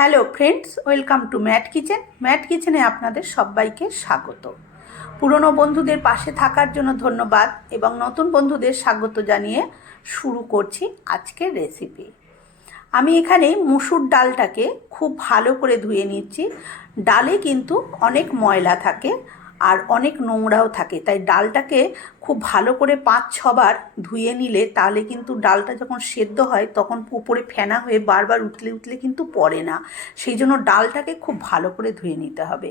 Hello friends, welcome to Matt kitchen. Matt কিচেনে আপনাদের সবাইকে স্বাগত। পুরনো বন্ধুদের পাশে থাকার জন্য ধন্যবাদ এবং নতুন বন্ধুদের স্বাগত জানিয়ে শুরু করছি আজকের রেসিপি আমি এখানে মুসুর ডালটাকে খুব ভালো করে ধুয়ে নিচ্ছি। ডালে কিন্তু অনেক ময়লা থাকে। আর অনেক নোংরাও থাকে। তাই ডালটাকে খুব ভালো করে পাঁচ, ছবার ধুয়ে নিলে তাহলে কিন্তু ডালটা যখন সেদ্ধ হয় তখন উপরে ফেনা হয়ে বারবার উঠলে উঠলে কিন্তু পড়ে না। সেই জন্য ডালটাকে খুব ভালো করে ধুয়ে নিতে হবে।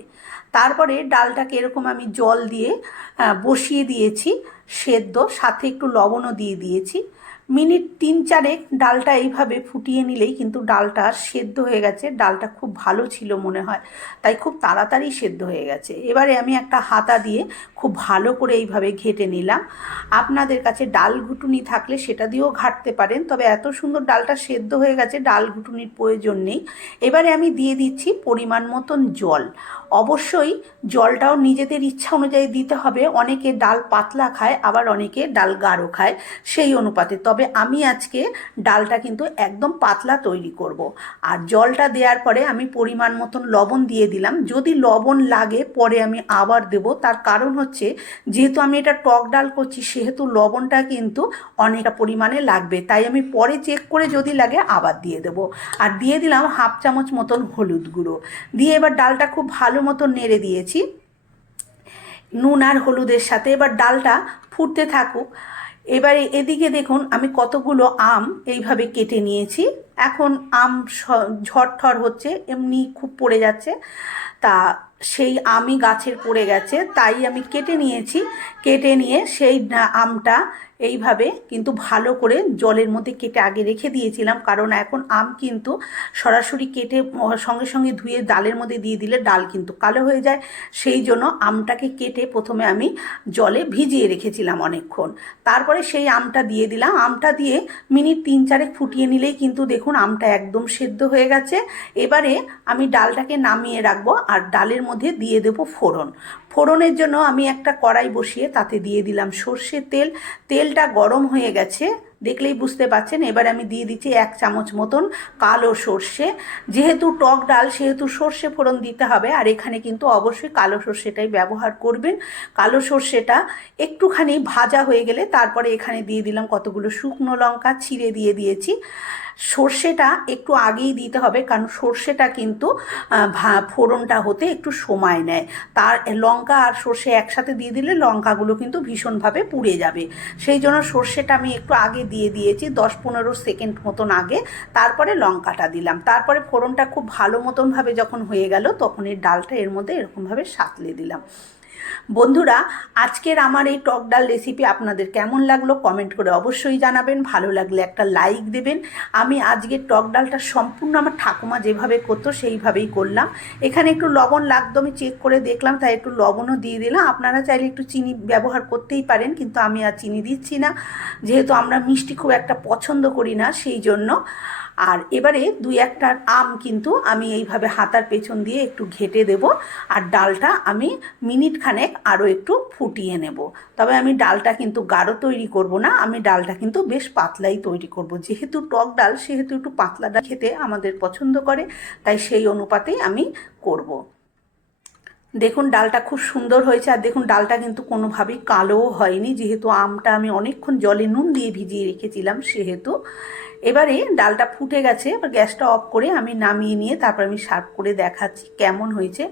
তারপরে ডালটাকে এরকম আমি জল দিয়ে বসিয়ে দিয়েছি, সেদ্ধ, সাথে একটু লবণও দিয়ে দিয়েছি। মিনিট তিন চারেক ডালটা এইভাবে ফুটিয়ে নিলেই কিন্তু ডালটা সেদ্ধ হয়ে গেছে। ডালটা খুব ভালো ছিল মনে হয়, তাই খুব তাড়াতাড়ি সেদ্ধ হয়ে গেছে। এবারে আমি একটা হাতা দিয়ে খুব ভালো করে এইভাবে ঘেটে নিলাম। আপনাদের কাছে ডাল ঘুটুনি থাকলে সেটা দিয়েও ঘাটতে পারেন, তবে এত সুন্দর ডালটা সেদ্ধ হয়ে গেছে, ডাল ঘুটুনির প্রয়োজন নেই। এবারে আমি দিয়ে দিচ্ছি পরিমাণ মতন জল। অবশ্যই জলটাও নিজেদের ইচ্ছা অনুযায়ী দিতে হবে। অনেকে ডাল পাতলা খায়, আবার অনেকে ডাল গাঢ় খায় সেই অনুপাতে। তবে আমি আজকে ডালটা কিন্তু একদম পাতলা তৈরি করব। আর জলটা দেওয়ার পরে আমি পরিমাণ মতন লবণ দিয়ে দিলাম। যদি লবণ লাগে, পরে আমি আবার দেব। তার কারণ হচ্ছে, যেহেতু আমি এটা টক ডাল করছি, সেহেতু লবণটা কিন্তু অনেকটা পরিমাণে লাগবে। তাই আমি পরে চেক করে যদি লাগে, আবার দিয়ে দেব। আর দিয়ে দিলাম হাফ চামচ মতন হলুদ গুঁড়ো। দিয়ে এবার ডালটা খুব ভালো মতন নেড়ে দিয়েছি। নুন আর হলুদের সাথে এবার ডালটা ফুটতে থাকুক। এবারে এদিকে দেখুন, আমি কতগুলো আম এইভাবে কেটে নিয়েছি। এখন আম ঝড় হচ্ছে, এমনি খুব পড়ে যাচ্ছে। তা সেই আমই গাছের পড়ে গেছে, তাই আমি কেটে নিয়েছি। কেটে নিয়ে সেই আমটা এইভাবে কিন্তু ভালো করে জলের মধ্যে কেটে আগে রেখে দিয়েছিলাম, কারণ এখন আম কিন্তু সরাসরি কেটে সঙ্গে সঙ্গে ধুয়ে ডালের মধ্যে দিয়ে দিলে ডাল কিন্তু কালো হয়ে যায়। সেই জন্য আমটাকে কেটে প্রথমে আমি জলে ভিজিয়ে রেখেছিলাম অনেকক্ষণ। তারপরে সেই আমটা দিয়ে দিলাম। আমটা দিয়ে মিনিট তিন চারেক ফুটিয়ে নিলেই কিন্তু দেখুন আমটা একদম সেদ্ধ হয়ে গেছে। এবারে আমি ডালটাকে নামিয়ে রাখব, আর ডালের মধ্যে দিয়ে দেবো ফোড়ন। ফোড়নের জন্য আমি একটা কড়াই বসিয়ে তাতে দিয়ে দিলাম সর্ষের তেল। তেলটা গরম হয়ে গেছে, দেখলেই বুঝতে পাচ্ছেন এবার আমি দিয়ে দিচ্ছি এক চামচ মতন কালো সর্ষে। যেহেতু টক ডাল, সেহেতু সর্ষে ফোড়ন দিতে হবে। আর এখানে কিন্তু অবশ্যই কালো সর্ষেটাই ব্যবহার করবেন। কালো সর্ষেটা একটুখানি ভাজা হয়ে গেলে তারপরে এখানে দিয়ে দিলাম কতগুলো শুকনো লঙ্কা, ছিঁড়ে দিয়ে দিয়েছি। সর্ষেটা একটু আগেই দিতে হবে, কারণ সর্ষেটা কিন্তু ফোড়নটা হতে একটু সময় নেয়। তার, লঙ্কা আর সর্ষে একসাথে দিয়ে দিলে লঙ্কাগুলো কিন্তু ভীষণভাবে পুড়ে যাবে। সেই জন্য সর্ষেটা আমি একটু আগে দিয়ে দিয়েছি, দশ পনেরো সেকেন্ড মতন আগে। তারপরে লঙ্কাটা দিলাম। তারপরে ফোড়নটা খুব ভালো মতনভাবে যখন হয়ে গেল, তখন এই ডালটা এর মধ্যে এরকমভাবে সাতলে দিলাম। বন্ধুরা, আজকের আমার এই টক ডাল রেসিপি আপনাদের কেমন লাগল কমেন্ট করে অবশ্যই জানাবেন। ভালো লাগলে একটা লাইক দেবেন। আমি আজকের টক ডালটা সম্পূর্ণ আমার ঠাকুমা যেভাবে করতো সেইভাবেই করলাম। এখানে একটু লবণ লাগতো, আমি চেক করে দেখলাম, তাই একটু লবণও দিয়ে দিলাম। আপনারা চাইলে একটু চিনি ব্যবহার করতেই পারেন, কিন্তু আমি আর চিনি দিচ্ছি না। যেহেতু আমরা মিষ্টি খুব একটা পছন্দ করি না, সেই জন্য আর এবারে দুই একটা আম কিন্তু আমি এইভাবে হাতার পেছন দিয়ে একটু ঘেটে দেব আর ডালটা আমি মিনিট খানেক আরও একটু ফুটিয়ে নেব তবে আমি ডালটা কিন্তু গাঢ় তৈরি করব না, আমি ডালটা কিন্তু বেশ পাতলাই তৈরি করব যেহেতু টক ডাল, সেহেতু একটু পাতলা ডাল খেতে আমাদের পছন্দ করে, তাই সেই অনুপাতেই আমি করব। দেখুন, ডালটা খুব সুন্দর হয়েছে আর দেখুন, ডালটা কিন্তু কোনোভাবেই কালোও হয়নি। যেহেতু আমটা আমি অনেকক্ষণ জলে নুন দিয়ে ভিজিয়ে রেখেছিলাম সেহেতু। এবারে ডালটা ফুটে গেছে, এবার গ্যাসটা অফ করে আমি নামিয়ে নিয়ে তারপর আমি সার্ভ করে দেখাচ্ছি কেমন হয়েছে।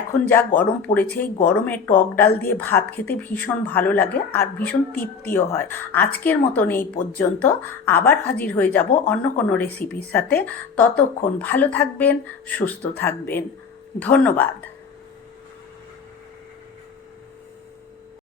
এখন যা গরম পড়েছে, এই গরমে টক ডাল দিয়ে ভাত খেতে ভীষণ ভালো লাগে আর ভীষণ তৃপ্তিও হয়। আজকের মতন এই পর্যন্ত। আবার হাজির হয়ে যাব অন্য কোনো রেসিপির সাথে। ততক্ষণ ভালো থাকবেন, সুস্থ থাকবেন। ধন্যবাদ।